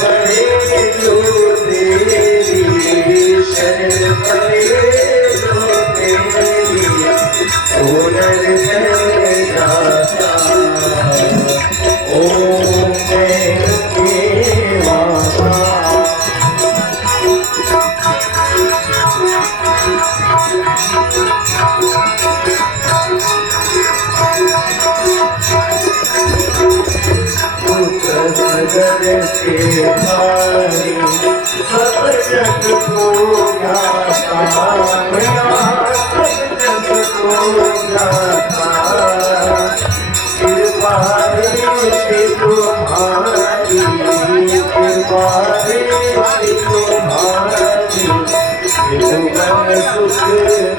पड़े जो तेरी, शरण पड़े जो तेरी, सोनर है दाता। ओम सगर के भारी सब जग को गाता, सब जग को गाता। कृपा रे तुम्हारी, कृपा रे तुम्हारी, सुख